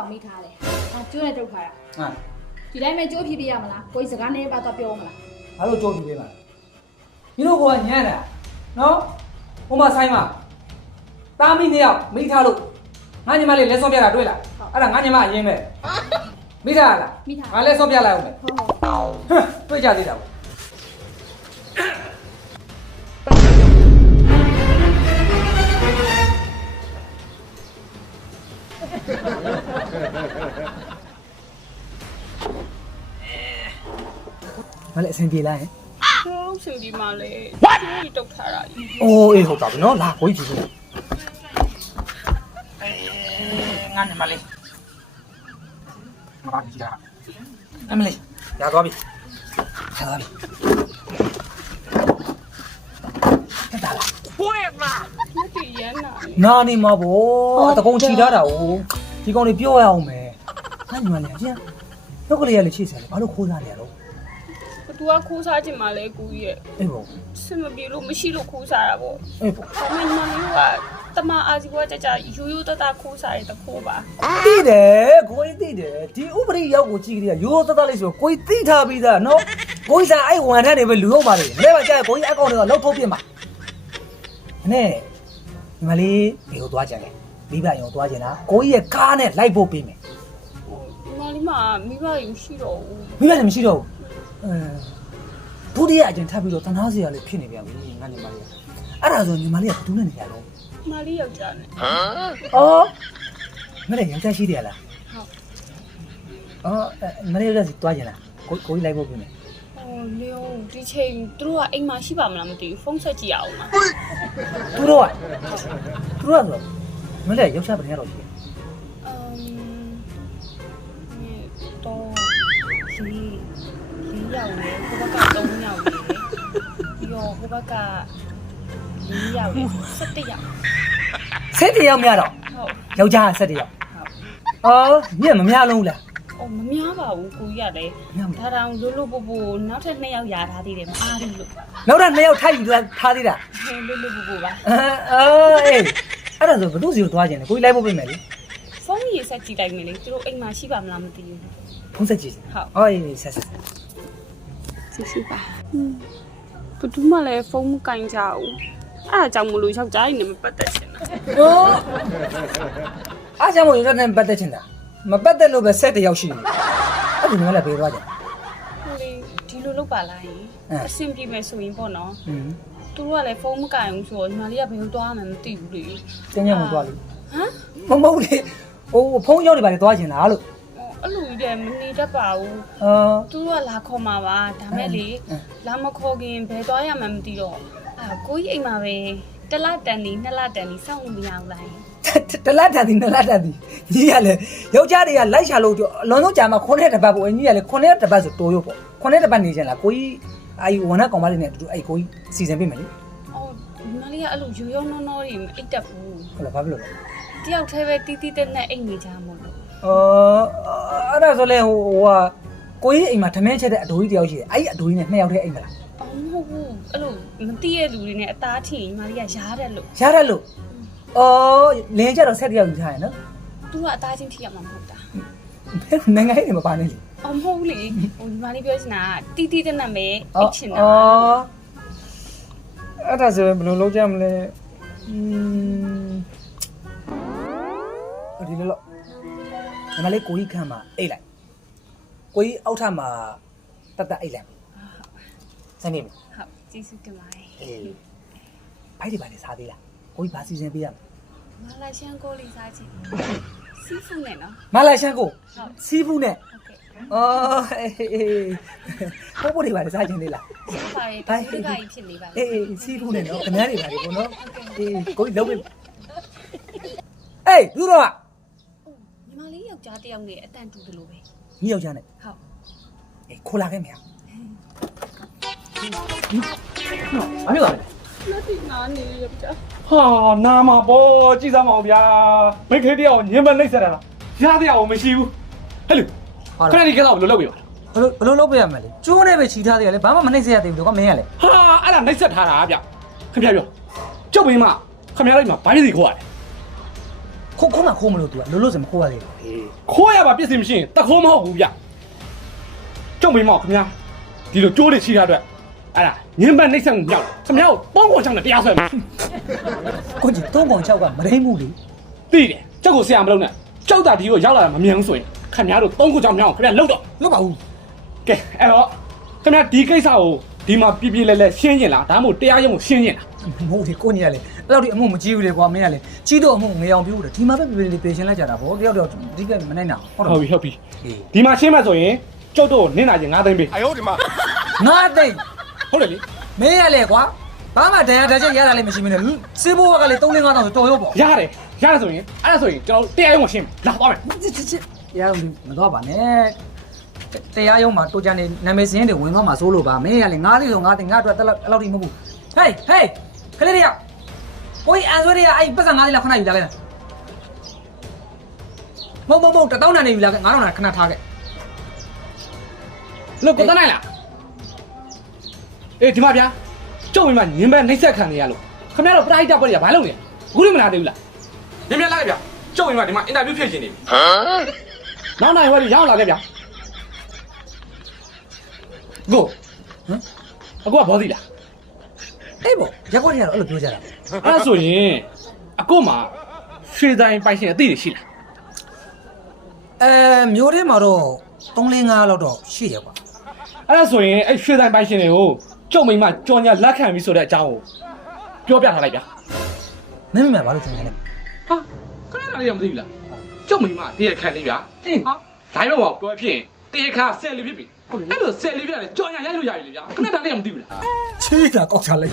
ကောင်မိထားတယ်။ဟာကျိုးနဲ့တုတ်ထားတာဟာ။ဒီတိုင်းပဲကျိုးဖြီးပြရမလား။ကိုကြီးစကားနဲ့ပါတော့ပြောမလားဘာလို့ကြောပြီးပေးပါလဲညီတို့ကညံ့တာနော်ဟိုမှာဆိုင်မှာတာမီနှစ်ယောက်မိထားလို့ငါညီမလေးလက်စောပြတာတွေ့လားအဲ့ဒါငါညီမအရင်ပဲမိထားလားငါလက်စောပြလိုက်အောင်မယ်။ဟုတ်ဟုတ် ဟမ်တွေ့ကြသေးတာပေါ့မ ဆင်ပြေလားဟင်ဟုတ်ရှင်ဒီမှာလေဒီတုတ်ထားတာကြီးအိုးအေးဟုတ်တာပြီနော်လာကိုကြီးကြည့်လို့ငါနေမလေးငါကြည့်တာအမလေးရသွားပြီရသွားပြီတက်တာလားလက်တီရမ်းနာလေနာနေမှာဗောတကုံချီထားတာ哦ဒီကောင်တွေပြောရအောင်မယ်ငါညီမလေးကျန်တော့ကလေးရလေချိတ်ဆရာလေဘာလို့ခိုးစားနေရတော့ ဘသူကခိုးစားခြင်းမလဲကိုကြီးရဲ့အေးဗောစင်မပြေလို့မရှိလို့ခိုးစားတာပေါ့အေးဗောဒါပေမဲ့ညီမလေးကတမအာဇီဝကြကြယူယူတတခိုးစားရတဲ့ခိုးပါသိတယ်ကိုကြီးသိတယ်ဒီဥပဒေရောက်ကိုကြည့်ကြည့်ရရိုးရိုးသားသားလေးဆိုကိုကြီးသိထားပြီးသားနော်ကိုကြီးစားအဲ့ဝန်ထမ်းတွေပဲလူဟုတ်ပါလေလဲပါကြာကိုကြီးအကောင့်တွေကလောက်ထုတ်ပြမှာနဲ့ညီမလေးဘယ်ကိုသွားကြလဲမိဘရုံသွားကြလားကိုကြီးရဲ့ကားနဲ့လိုက်ဖို့ပေးမယ်ဟိုညီမလေးမှမိဘယူရှိတော့ဘူးမိဘလည်းမရှိတော့ဘူး အဲဒုတိယအကျင့်ထပ်ပြီးတော့တနာစရာလေးဖြစ်နေပြန်ပြီငါညီမလေးအဲ့ဒါဆိုညီမလေးကဘယ်သူနဲ့နေရတော့ညီမလေးယောက်ျားနဲ့အော်မလေးယောက်ျားရှိတယ်လားဟုတ်အော်မလေးယောက်ျားစီသွားကြလားကိုကိုကြီးလိုက်ဖို့ပေးမယ်ဟိုလေယုံဒီချိန်သူတို့ကအိမ်မှာရှိပါမလားမသိဘူးဖုန်းဆက်ကြည့်အောင်ပါသူတို့ကသူတို့ကဆိုမလေးရောက်ချပနေရတော့ရှိတ ယောက်လေဟိုဘက်က3ယောက်လေပြီးတော့ဟိုဘက်က4ယောက်လေ7ယောက်ဆက်တယောက်များတော့ဟုတ်ယောက်ျားဆက်တယောက်ဟုတ်အော်ညက်မများလုံးလား အော်မများပါဘူးကိုကြီးရတယ်များမဒါတောင်လို့လို့ပို့ပို့နောက်ထပ်2ယောက်ယာထားသေးတယ်မအားဘူးလို့နောက်တော့နှစ်ယောက်ထိုက်ယူထားသေးတာဟိုလို့လို့ပို့ပို့ပါအဲအော်အေးအဲ့ဒါဆိုဘယ်သူစီကိုသွားကြလဲကိုကြီးလိုက်ဖို့ပြင်မယ်လေဖုန်းရေးဆက်ကြည့်လိုက်မယ်လေသူတို့အိမ်မှာရှိပါမလားမသိဘူးဖုန်းဆက်ကြည့်ဟုတ် အော်အေးဆက်ဆက် စီစီပါဘယ်သူမှလည်းဖုန်းမကင်ကြဘူးအဲ့ဒါကြောင့်မလို့ယောက်ျားကြီးနဲ့မပတ်သက်ချင်တာဟိုအားကြောင့်မလို့ရက်နဲ့ပတ်သက်ချင်တာမပတ်သက်လို့ပဲဆက်တယောက်ရှိနေအဲ့ဒီညီမလည်းဘေးသွားကြဟိုလေဒီလိုလုပ်ပါလားယင်အဲအဆင်ပြေမယ်ဆိုရင်ပေါ့နော်ဟွန်းသူတို့ကလည်းဖုန်းမကင်ဘူးဆိုတော့ညီမလေးကဘယ်လိုသွားမှန်းမသိဘူးလေကျင်းကျင်းမသွားလေဟမ်မမဟုတ်လေဟိုဖုန်းရောက်နေပါလေသွားချင်တာလို့အဲ့လိုကြီး တယ်မနေတတ်ပါဘူးအော်သူတို့ကလာခေါ်มาပါဒါမဲ့လေအင်းလာမခေါ်ခင်ဘယ်သွားရမှန်းမသိတော့အာကိုကြီးအိမ်မှာပဲတစ်လတန်ဒီနှစ်လတန်ဒီစောင့်လို့မရဘူးလားယင်တလားတန်ဒီနလားတန်ဒီကြီးရလေယောက်ျားတွေကလိုက်ရှာလို့အလွန်ဆုံးကြာမှာခုနှစ်တပတ်ပေါ့အင်းကြီးကလေခုနှစ်တပတ်ဆိုတိုးရုပ်ပေါ့ခုနှစ်တပတ်နေချင်လားကိုကြီးအဲ့ဝန်ထမ်းကောင်မလေးနဲ့အတူတူအဲ့ကိုကြီးစီစဉ်ပေးမယ်လေအော်ညီမလေးကအဲ့လိုရိုးရိုးနောနောတွေမအိတ်တက်ဘူးဟုတ်လားဘာဖြစ်လို့လဲတယောက်တည်းပဲတီးတီးတဲ့နဲ့အိတ်နေကြမို့လို့ အော်အဲ့ဒါဆိုလဲဟိုဟိုဟာကိုကြီးအိမ်မှာထမင်းချက်တဲ့အဒိုကြီးတယောက်ရှိတယ်အဲ့ဒီအဒိုကြီးနဲ့နှစ်ယောက်တည်းအိမ်မလားအော်မဟုတ်ဘူးအဲ့လိုမသိတဲ့လူတွေနဲ့အသားထင်ညီမလေးကရားတယ်လို့ရရတယ်လို့အော်လင်းကြတော့ဆက်တယောက်ယူထားရနော်သူကအသားချင်းထိရမှာမဟုတ်တာနိုင်ငံရေးတွေမပါနဲ့လေအော်မဟုတ်ဘူးလေဟိုညီမလေးပြောချင်တာကတီးတီးတဲ့နဲ့ပဲအိတ်ချင်တာအော်အဲ့ဒါဆိုရင်ဘယ်လိုလုပ်ကြမလဲอืมဒီလိုလို့ညီ မလေးကိုကြီးခန့်မှာအိတ်လိုက်ကိုကြီးအောက်ထပ်မှာတတ်တတ်အိတ်လိုက်စနေပြီဟုတ်ကျေးဇူးတင်ပါတယ်အေးဘိုက်ဒီပါလေစားသေးလားကိုကြီးဘာစီစဉ်ပေးရမလဲမလာရှန်ကိုလေးစားချင်စီဖူးနဲ့နော်မလာရှန်ကိုစီးဖူးနဲ့ဟုတ်ကဲ့အော်အေးအေးပို့ပို့တွေပါလေစားခြင်းလေးလားစီပါရဲ့ဘိုင်ဒီကကြီးဖြစ်နေပါလေအေးအေးစီးဖူးနဲ့နော်ခင်ဗျားတွေပါလေကိုနော်အေးကိုကြီးလုံးပေးအေးသူတော့ညီ မလေးယောက်ျားတစ်ယောက်နဲ့အတန်တူတယ်လို့ပဲညီယောက်ျားနဲ့ဟုတ်အေးခိုးလာခဲ့မရဘာဖြစ်လာလဲလက်တီနာနေယောက်ျားဟာနာမှာပေါ့ကြည်စားမအောင်ဗျာမိတ်ကလေးတယောက်ညင်မနှိမ့်ဆက်တာလားရတဲ့အောင်မရှိဘူးဟဲ့လူခဏဒီကတော့ဘယ်လိုလုပ်ပြပါလဲဘယ်လိုဘယ်လိုလုပ်ပေးရမလဲကျိုးနဲ့ပဲခြီထားသေးတယ်လေဘာမှမနှိမ့်စေရသေးဘူးတော့ကမင်းရလေဟာအဲ့ဒါနှိမ့်ဆက်ထားတာဗျခင်ဗျာပြောကျုပ်မင်းမခင်ဗျာလိုက်မှာဘာဖြစ်စီခေါ်ရလဲ ခိုးခိုးမှခိုးမလို့ तू ကလို့လို့စမခိုးရသေးဘူးခိုးရပါပြစ်စင်မရှိရင်တခိုးမဟုတ်ဘူးဗျကျုပ်မိမောက်ခင်ဗျာဒီလိုကြိုးတွေချီထားအတွက်အဲ့ဒါညင်ပန်းနှိမ့်ဆက်မှုမြောက်ခင်ဗျားကိုပေါင်းကုန်ချောင်းနဲ့တရားဆွဲမှာကိုကြီးသုံးကောင်6ကမရင်းဘူးလေသိတယ်ကျုပ်ကိုဆရာမလုပ်နဲ့ကျုပ်တာဒီကိုရောက်လာတာမမြင်ဘူးဆိုရင်ခင်ဗျားတို့သုံးခုချောင်းမြောက်ခင်ဗျားလှုပ်တော့လို့ပါဘူး ကဲအဲ့တော့ခင်ဗျားဒီကိစ္စကို ဒီမှာပြပြလဲလဲရှင်းရင်လားဒါမှမဟုတ်တရားရုံးကိုရှင်းရင်လားမဟုတ်ဒီကိုကြီးကလေအဲ့လောက်ဒီအမှုမကြီးဘူးလေကွာမင်းကလေကြီးတော့အမှုငေအောင်ပြူးတယ်ဒီမှာပဲပြေပြေလေးပြေရှင်းလိုက်ကြတာဗောတယောက်တယောက်ဒီကမနိုင်တာဟုတ်ဟုတ်တယ်ပြီဟုတ်ပြီဒီမှာရှင်းမှဆိုရင်ကျုပ်တို့နင့်နာချင်း9သိန်းပေးငါသိဟုတ်တယ်လေမင်းရလေကွာဘာမှတရားတစ်ချက်ရတာလည်းမရှိမင်းနဲ့စေဘိုးကလေ3 5တောင်ဆိုတော်ရောပေါ့ရတယ်ရတယ်ဆိုရင်အဲ့ဒါဆိုရင်ကျွန်တော်တရားရုံးကိုရှင်းမယ်လာသွားမယ်ချစ်ချစ်ချစ်တရားရုံးမသွားပါနဲ့ တရားရုံးမှာတိုကြနေနာမည်စင်းတွေဝင်သွားမှာစိုးလို့ပါမင်းရလေငါးသိဆိုငါးသိငါအတွက်တက်လောက်အဲ့လောက်ထိမဟုတ်ဘူးဟေးဟေးခလေးတွေကကိုကြီးအန်ဆွဲတွေကအဲ့ပတ်စံငါးသိလားခဏယူလာခဲ့မဟုတ်မဟုတ်မဟုတ်တတောင်းတန်နေယူလာခဲ့ငါတော့ခဏထားခဲ့လို့ကိုတနိုင်လားအေးဒီမှာဗျာကျုပ်မိမညင်ဘက်နှိမ့်ဆက်ခံနေရလို့ခင်ဗျားတို့ပရိုက်တာပွဲတွေကဘာလုပ်နေလဲအခုလည်းမလာသေးဘူးလားညင်မြလိုက်ဗျာကျုပ်မိမဒီမှာအင်တာဗျူးဖြစ်ရှင်နေပြီဟမ်နောက်နိုင်ဝဲရောက်လာခဲ့ဗျာ ကိုဟမ်အခုကဘောစီလားအေးပေါ့ရက်ခွက်တွေကတော့အဲ့လိုပြောကြတာအဲ့ဒါဆိုရင်အခုမှရွှေဆိုင်ပိုင်ရှင်အသိတွေရှိလားအဲမျိုးထဲမှာတော့3 5လောက်တော့ရှိရကွာအဲ့ဒါဆိုရင်အဲ့ရွှေဆိုင်ပိုင်ရှင်တွေကိုကျုပ်မိမကြော်ညာလက်ခံပြီဆိုတဲ့အကြောင်းကိုပြောပြထားလိုက်ဗျာမင်းမင်းဘာလို့ကြုံနေလဲဟာခဏလေးရမသိဘူးလားကျုပ်မိမတည့်ရခံလေးဗျာအေးဟာဒိုင်းတော့ပြောဖြစ်ရင်တည့်ရခါဆယ်လေးဖြစ်ပြီ အဲ့လိုဆယ်လေးပြတယ်ကြော်ညာရိုက်လို့ရပြီလေဗျာခဏတည်းလေးရမသိဘူးလားချီးတာကောက်ချလိုက်